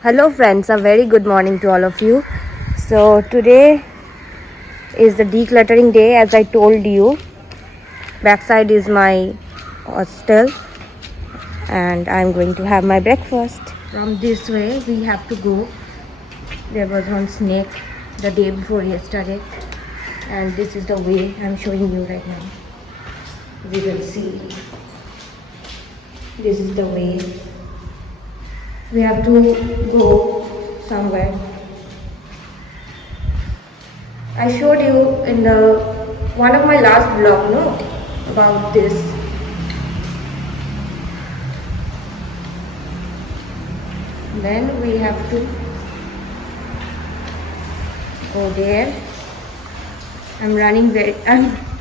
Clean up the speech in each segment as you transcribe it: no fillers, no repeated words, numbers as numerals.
Hello friends, a very good morning to all of you. So today is the decluttering day as I told you. Backside is my hostel and I'm going to have my breakfast. From this way we have to go. There was one snake the day before yesterday and this is the way I'm showing you right now. As you can see, this is the way. We have to go somewhere. I showed you in the one of my last vlog, no, about this. Then we have to go there. I'm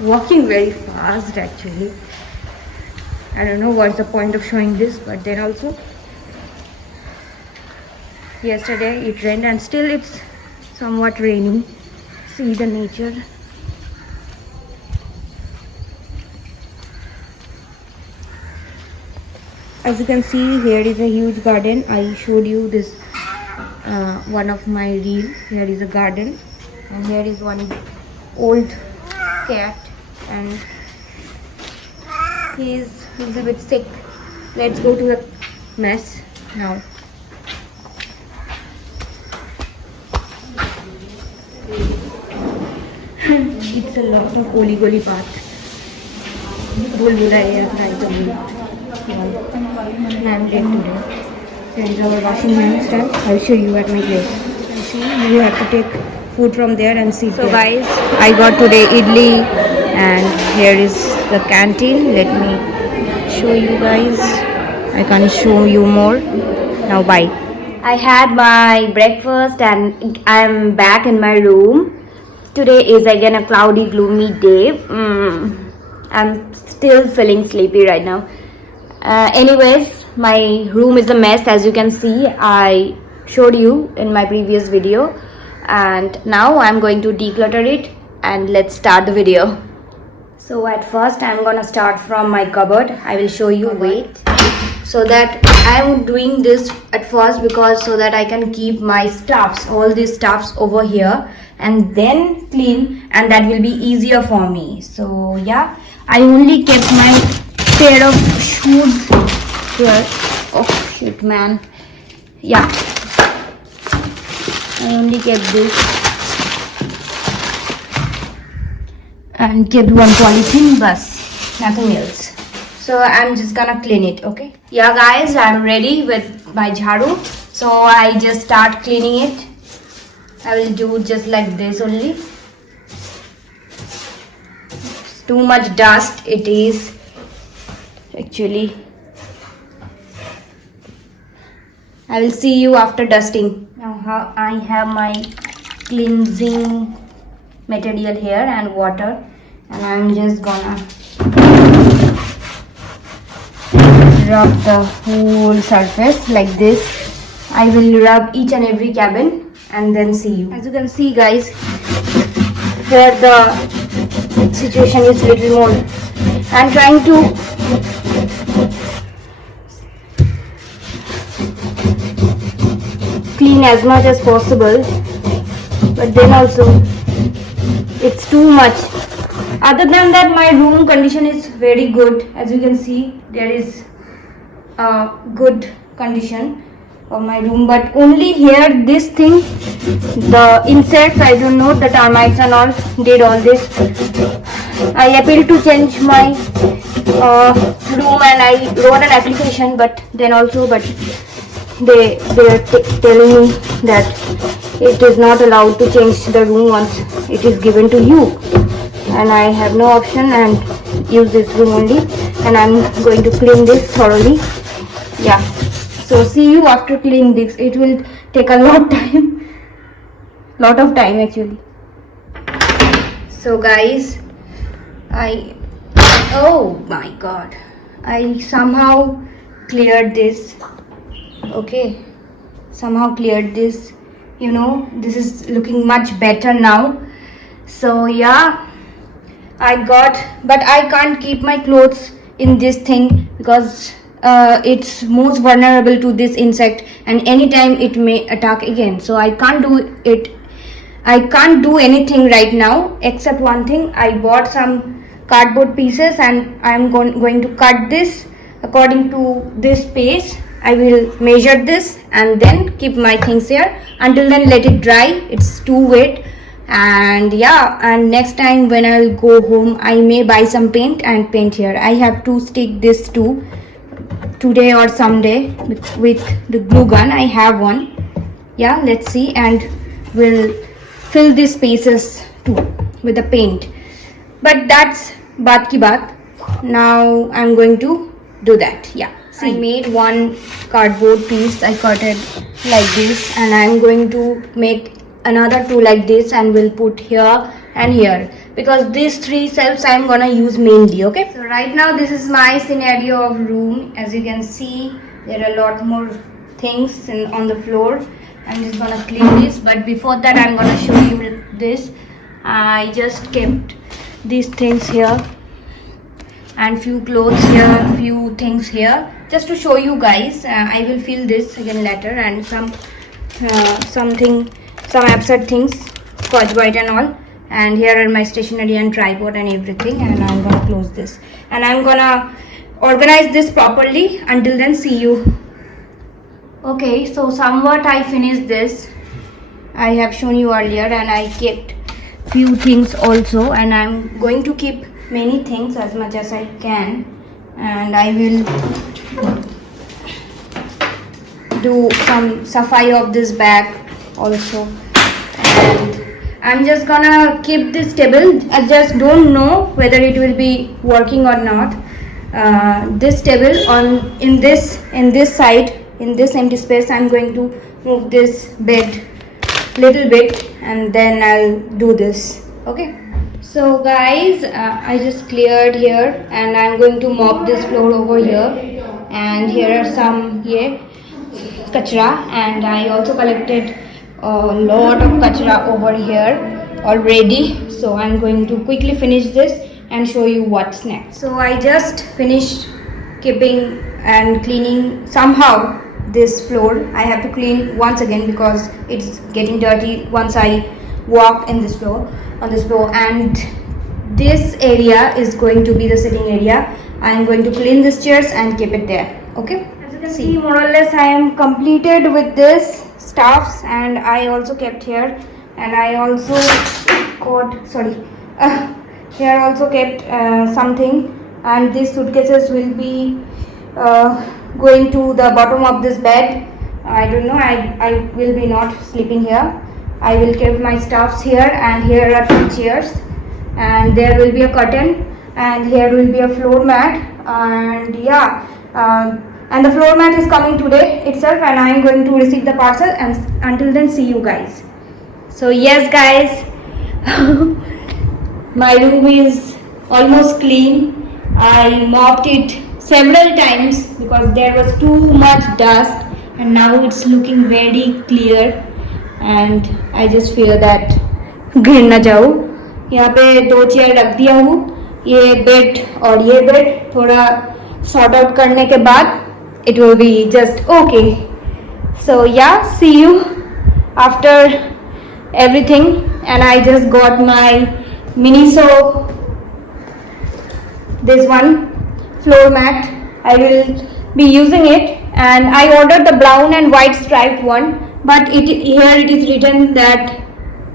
walking very fast actually. I don't know what's the point of showing this, but then also yesterday it rained and still it's somewhat raining. See the nature. As you can see, here is a huge garden. I showed you this one of my reels. Here is a garden and here is one old cat and he's a bit sick. Let's go to the mess now. It's a lot of goly path. Bulbulaya like the meat. I'm late today. There is our washing hands done. I'll show you at my place. See, you have to take food from there and sit there. So guys, I got today idli and here is the canteen. Let me show you guys. I can't show you more. Now bye. I had my breakfast and I'm back in my room. Today is again a cloudy, gloomy day. I'm still feeling sleepy right now. Anyways, my room is a mess as you can see. I showed you in my previous video. And now I'm going to declutter it and let's start the video. So at first I'm gonna start from my cupboard. I will show you, wait. So that I'm doing this at first because so that I can keep my stuffs, all these stuffs over here and then clean, and that will be easier for me. So yeah, I only kept my pair of shoes here. Oh shit man. Yeah, I only kept this and kept one polythene bus, nothing else. So I'm just gonna clean it, okay? Yeah guys, I'm ready with my jharu. So I just start cleaning it. I will do just like this only. It's too much dust it is actually. I will see you after dusting. Now I have my cleansing material here and water, and I'm just gonna rub the whole surface like this. I will rub each and every cabin and then see you. As you can see guys, here the situation is little more. I'm trying to clean as much as possible, but then also it's too much. Other than that, my room condition is very good. As you can see, there is a good condition of my room, but only here this thing, the insects, I don't know, the termites and all did all this. I appealed to change my room and I wrote an application, but then also they are telling me that it is not allowed to change the room once it is given to you, and I have no option and use this room only, and I'm going to clean this thoroughly. Yeah, so see you after cleaning this. It will take a lot of time actually. So guys, oh my god, I somehow cleared this. Okay, somehow cleared this, you know, this is looking much better now. So yeah, but I can't keep my clothes in this thing because it's most vulnerable to this insect, and anytime it may attack again. So I can't do anything right now except one thing. I bought some cardboard pieces and I'm going to cut this according to this space. I will measure this and then keep my things here. Until then, let it dry. It's too wet. And yeah, and next time when I'll go home, I may buy some paint and paint here. I have to stick this too today or someday with the glue gun. I have one. Yeah, let's see, and we'll fill these spaces too with the paint. But that's baat ki baat. Now I'm going to do that. Yeah, see, I made one cardboard piece. I cut it like this, and I'm going to make another two like this, and we'll put here and here, because these three shelves I'm gonna use mainly. Okay, so right now this is my scenario of room. As you can see, there are a lot more things on the floor. I'm just gonna clean this, but before that I'm gonna show you this. I just kept these things here and few clothes here, few things here, just to show you guys. I will fill this again later, and some absurd things, Scotch Brite and all. And here are my stationery and tripod and everything, and I'm gonna close this and I'm gonna organize this properly. Until then, see you. Okay, so somewhat I finished this. I have shown you earlier, and I kept few things also, and I'm going to keep many things as much as I can, and I will do some safai of this bag also. And I'm just gonna keep this table. I just don't know whether it will be working or not. This table in this side, in this empty space, I'm going to move this bed little bit, and then I'll do this. Okay, so guys, I just cleared here, and I'm going to mop this floor over here, and here are some kachra, and I also collected a lot of kachra over here already. So I'm going to quickly finish this and show you what's next. So I just finished keeping and cleaning somehow this floor. I have to clean once again because it's getting dirty once I walk in this floor, on this floor. And this area is going to be the sitting area. I am going to clean these chairs and keep it there. Okay, as you can see, more or less I am completed with this stuffs, and I also kept here, and I also got here also kept something, and these suitcases will be going to the bottom of this bed. I don't know, I will be not sleeping here. I will keep my stuffs here, and here are two chairs, and there will be a curtain, and here will be a floor mat, and yeah, and the floor mat is coming today itself, and I am going to receive the parcel. And until then, see you guys. So yes guys, my room is almost clean. I mopped it several times because there was too much dust, and now it's looking very clear, and I just fear that गिर ना जाऊँ. यहाँ पे दो chair रख दिया हूँ. ये बेड और ये बेड थोड़ा sort out करने के बाद it will be just okay. So yeah, see you after everything. And I just got my Miniso, this one floor mat. I will be using it, and I ordered the brown and white striped one, but here it is written that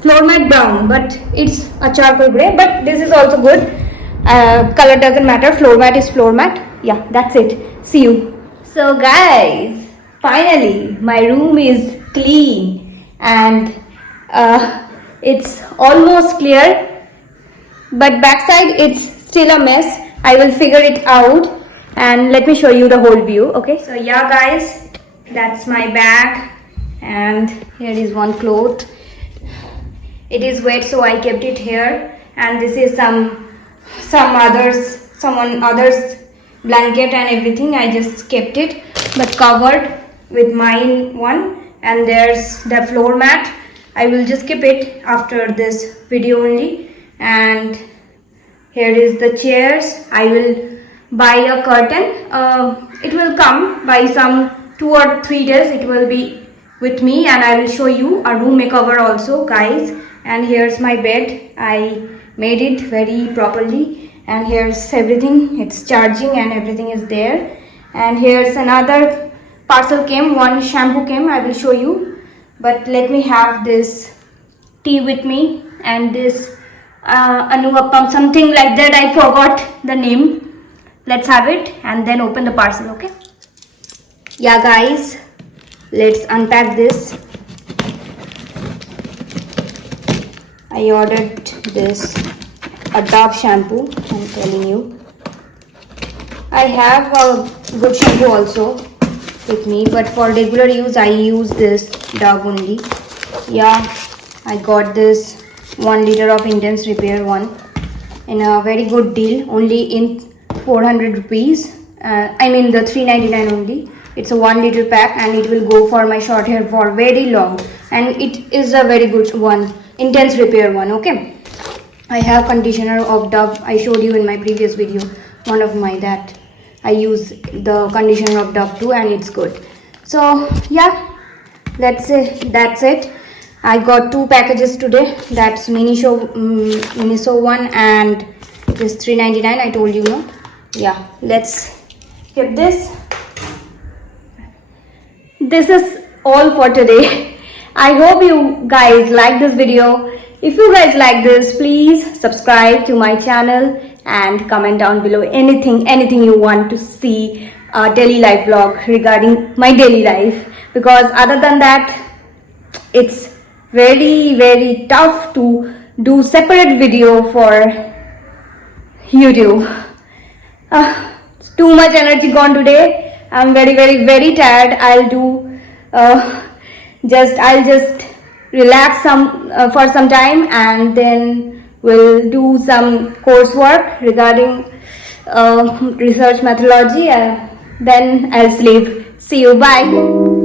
floor mat brown, but it's a charcoal gray. But this is also good. Color doesn't matter. Floor mat is floor mat. Yeah, that's it. See you. So guys, finally my room is clean, and it's almost clear, but backside it's still a mess. I will figure it out, and let me show you the whole view. Okay, so yeah guys, that's my bag, and here is one cloth. It is wet, so I kept it here, and this is someone others blanket and everything. I just kept it, but covered with mine one. And there's the floor mat. I will just keep it after this video only. And here is the chairs. I will buy a curtain. It will come by some 2 or 3 days. It will be with me, and I will show you a room makeover also, guys. And here's my bed. I made it very properly, and here's everything. It's charging and everything is there. And here's another parcel came, one shampoo came. I will show you, but let me have this tea with me and this anuappam, something like that. I forgot the name. Let's have it and then open the parcel. Okay, yeah guys, let's unpack this. I ordered this, a Dove shampoo. I'm telling you, I have a good shampoo also with me, but for regular use I use this Dove only. Yeah, I got this 1 liter of Intense Repair one in a very good deal, only in 400 rupees. I mean the 399 only. It's a 1 liter pack and it will go for my short hair for very long, and it is a very good one, Intense Repair one. Okay, I have conditioner of Dove. I showed you in my previous video, one of my, that I use the conditioner of Dove too, and it's good. So yeah, that's it. I got 2 packages today. That's Miniso one and this 399. I told you, no? Yeah, let's keep this. This is all for today. I hope you guys like this video. If you guys like this, please subscribe to my channel and comment down below anything you want to see, a daily life vlog regarding my daily life, because other than that it's very tough to do separate video for YouTube. It's too much energy gone today. I'm very tired. I'll just relax for some time, and then we'll do some coursework regarding research methodology, and then I'll sleep. See you. Bye.